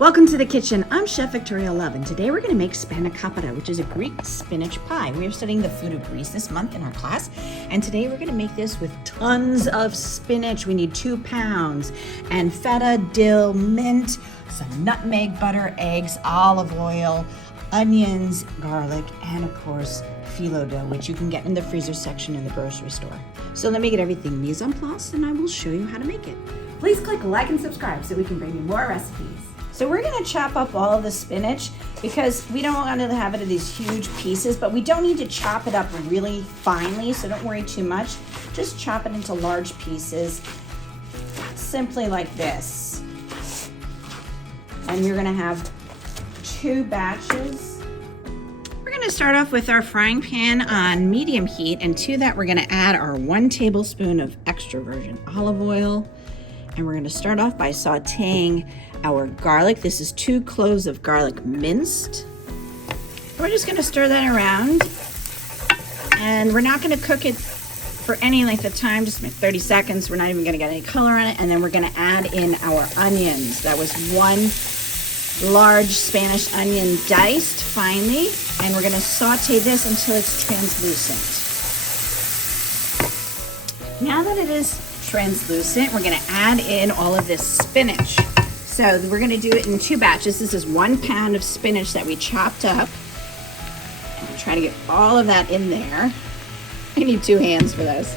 Welcome to the kitchen. I'm Chef Victoria Love, and today we're going to make Spanakopita, which is a Greek spinach pie. We are studying the food of Greece this month in our class, and today we're going to make this with tons of spinach. We need 2 pounds, and feta, dill, mint, some nutmeg, butter, eggs, olive oil, onions, garlic, and of course, filo dough, which you can get in the freezer section in the grocery store. So let me get everything mise en place, and I will show you how to make it. Please click like and subscribe so we can bring you more recipes. So we're gonna chop up all of the spinach because we don't want to have it in these huge pieces, but we don't need to chop it up really finely, so don't worry too much. Just chop it into large pieces, simply like this. And you're gonna have 2 batches. We're gonna start off with our frying pan on medium heat, and to that we're gonna add our 1 tablespoon of extra virgin olive oil. And we're gonna start off by sauteing our garlic. This is 2 cloves of garlic minced. We're just gonna stir that around. And we're not gonna cook it for any length of time, just 30 seconds. We're not even gonna get any color on it. And then we're gonna add in our onions. That was 1 large Spanish onion diced finely. And we're gonna saute this until it's translucent. Now that it is translucent, we're gonna add in all of this spinach. So we're gonna do it in 2 batches. This is 1 pound of spinach that we chopped up. And we'll try to get all of that in there. I need 2 hands for this.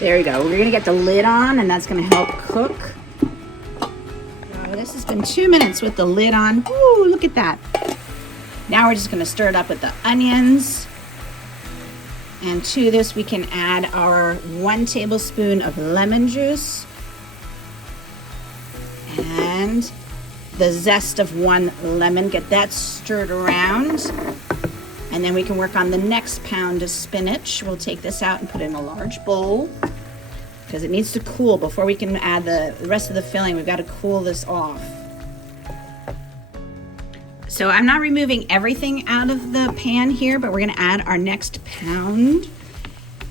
There we go. We're gonna get the lid on, and that's gonna help cook. This has been 2 minutes with the lid on. Ooh, look at that. Now we're just gonna stir it up with the onions. And to this we can add our 1 tablespoon of lemon juice and the zest of 1 lemon. Get that stirred around. And then we can work on the next pound of spinach. We'll take this out and put it in a large bowl because it needs to cool before we can add the rest of the filling. We've got to cool this off. So I'm not removing everything out of the pan here, but we're gonna add our next pound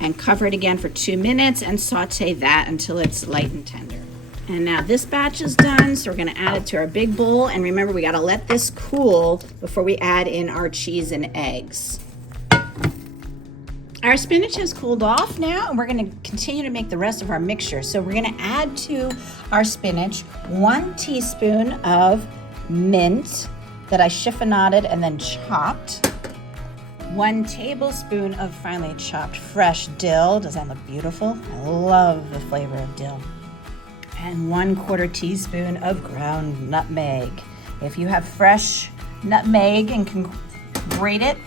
and cover it again for 2 minutes and saute that until it's light and tender. And now this batch is done, so we're gonna add it to our big bowl. And remember, we gotta let this cool before we add in our cheese and eggs. Our spinach has cooled off now, and we're gonna continue to make the rest of our mixture. So we're gonna add to our spinach 1 teaspoon of mint that I chiffonaded and then chopped. 1 tablespoon of finely chopped fresh dill. Does that look beautiful? I love the flavor of dill. And 1/4 teaspoon of ground nutmeg. If you have fresh nutmeg and can grate it,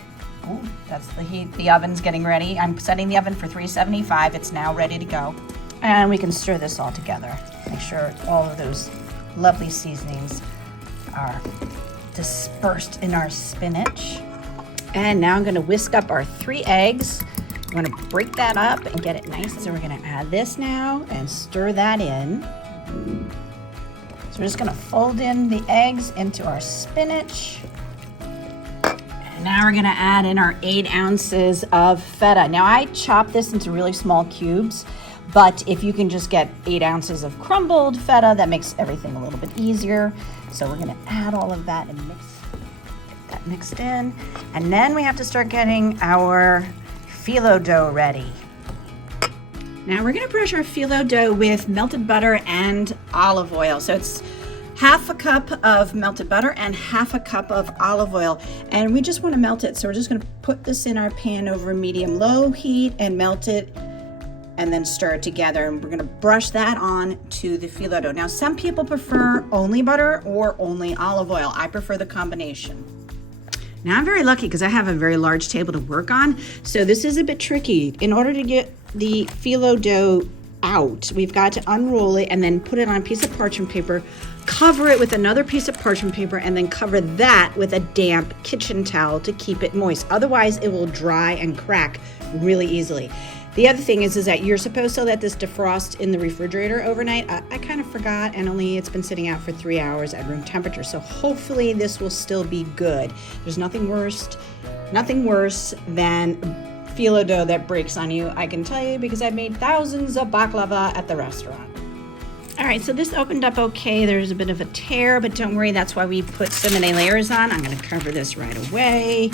oh, that's the heat. The oven's getting ready. I'm setting the oven for 375. It's now ready to go. And we can stir this all together. Make sure all of those lovely seasonings are dispersed in our spinach. And now I'm gonna whisk up our 3 eggs. I'm gonna break that up and get it nice. So we're gonna add this now and stir that in. So we're just gonna fold in the eggs into our spinach. And now we're gonna add in our 8 ounces of feta. Now I chop this into really small cubes, but if you can just get 8 ounces of crumbled feta, that makes everything a little bit easier. So we're gonna add all of that and get that mixed in. And then we have to start getting our filo dough ready. Now we're gonna brush our filo dough with melted butter and olive oil. So it's 1/2 cup of melted butter and 1/2 cup of olive oil. And we just wanna melt it. So we're just gonna put this in our pan over medium-low heat and melt it and then stir it together. And we're gonna brush that on to the filo dough. Now, some people prefer only butter or only olive oil. I prefer the combination. Now, I'm very lucky because I have a very large table to work on. So this is a bit tricky. In order to get the filo dough out, we've got to unroll it and then put it on a piece of parchment paper, cover it with another piece of parchment paper, and then cover that with a damp kitchen towel to keep it moist. Otherwise, it will dry and crack really easily. The other thing is that you're supposed to let this defrost in the refrigerator overnight. I kind of forgot, and it's been sitting out for 3 hours at room temperature. So hopefully this will still be good. There's nothing worse than filo dough that breaks on you. I can tell you because I've made thousands of baklava at the restaurant. All right, so this opened up okay. There's a bit of a tear, but don't worry, that's why we put so many layers on. I'm gonna cover this right away.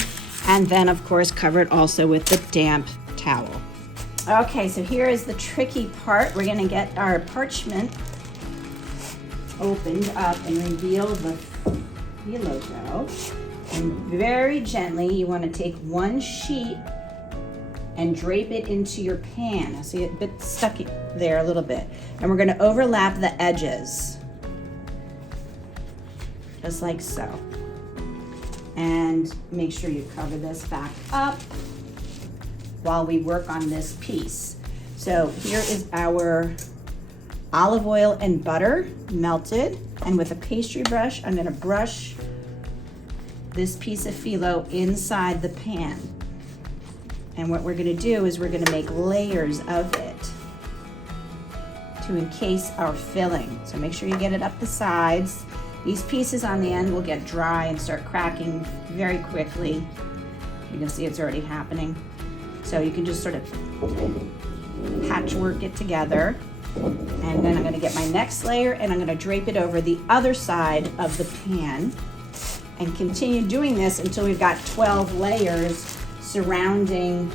And then of course, cover it also with the damp towel. Okay, so here is the tricky part. We're gonna get our parchment opened up and reveal the filo dough. And very gently, you wanna take one sheet and drape it into your pan. I see it a bit stuck there a little bit. And we're gonna overlap the edges, just like so. And make sure you cover this back up while we work on this piece. So here is our olive oil and butter melted. And with a pastry brush, I'm gonna brush this piece of filo inside the pan. And what we're gonna do is we're gonna make layers of it to encase our filling. So make sure you get it up the sides. These pieces on the end will get dry and start cracking very quickly. You can see it's already happening. So you can just sort of patchwork it together. And then I'm gonna get my next layer and I'm gonna drape it over the other side of the pan and continue doing this until we've got 12 layers surrounding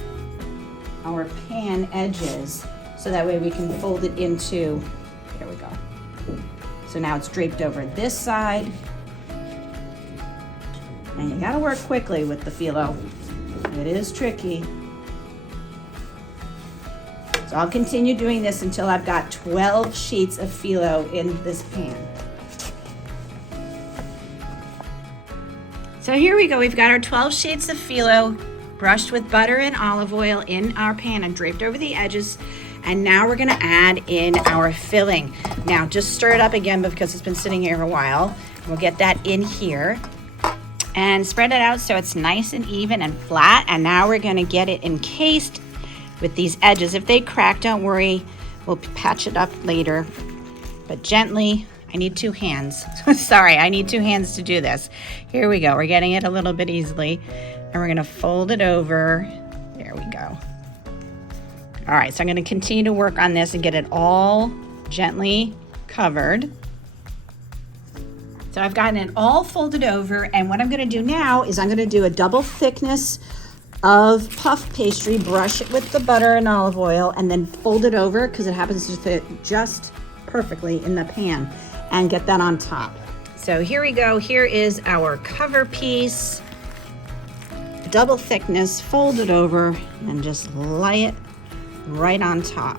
our pan edges, so that way we can fold it into, there we go. So now it's draped over this side. And you gotta work quickly with the filo. It is tricky. So I'll continue doing this until I've got 12 sheets of filo in this pan. So here we go, we've got our 12 sheets of filo brushed with butter and olive oil in our pan and draped over the edges. And now we're gonna add in our filling. Now just stir it up again because it's been sitting here for a while. We'll get that in here and spread it out so it's nice and even and flat. And now we're gonna get it encased with these edges. If they crack, don't worry, we'll patch it up later, but gently. I need two hands. Sorry, I need two hands to do this. Here we go, we're getting it a little bit easily. And we're gonna fold it over. There we go. All right, so I'm gonna continue to work on this and get it all gently covered. So I've gotten it all folded over, and what I'm gonna do now is I'm gonna do a double thickness of puff pastry, brush it with the butter and olive oil, and then fold it over because it happens to fit just perfectly in the pan, and get that on top. So here we go, here is our cover piece. Double thickness, fold it over, and just lay it right on top.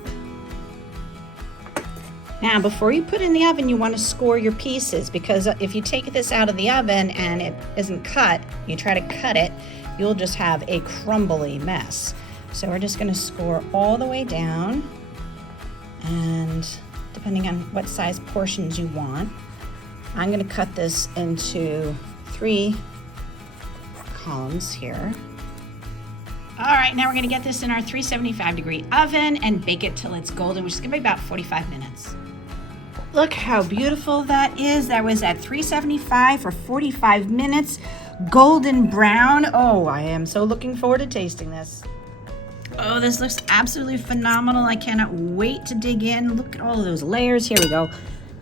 Now, before you put it in the oven, you want to score your pieces, because if you take this out of the oven and it isn't cut, you try to cut it, you'll just have a crumbly mess. So we're just going to score all the way down, and depending on what size portions you want, I'm going to cut this into 3 columns here. All right, now we're gonna get this in our 375-degree oven and bake it till it's golden, which is gonna be about 45 minutes. Look how beautiful that is. That was at 375 for 45 minutes, golden brown. Oh, I am so looking forward to tasting this. Oh, this looks absolutely phenomenal. I cannot wait to dig in. Look at all of those layers. Here we go.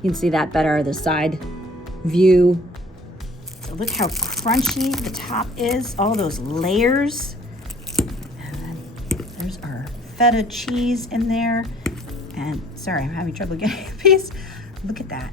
You can see that better, the side view. So look how crunchy the top is, all those layers. And then there's our feta cheese in there. And sorry, I'm having trouble getting a piece. Look at that.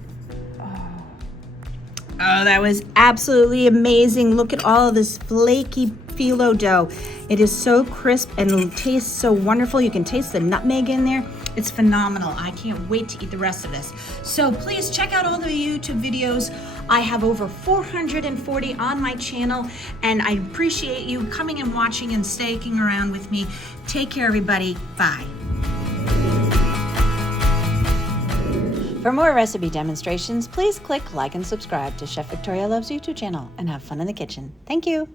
Oh, that was absolutely amazing. Look at all of this flaky filo dough. It is so crisp and tastes so wonderful. You can taste the nutmeg in there. It's phenomenal. I can't wait to eat the rest of this. So please check out all the YouTube videos. I have over 440 on my channel, and I appreciate you coming and watching and sticking around with me. Take care, everybody. Bye. For more recipe demonstrations, please click like and subscribe to Chef Victoria Loves YouTube channel and have fun in the kitchen. Thank you.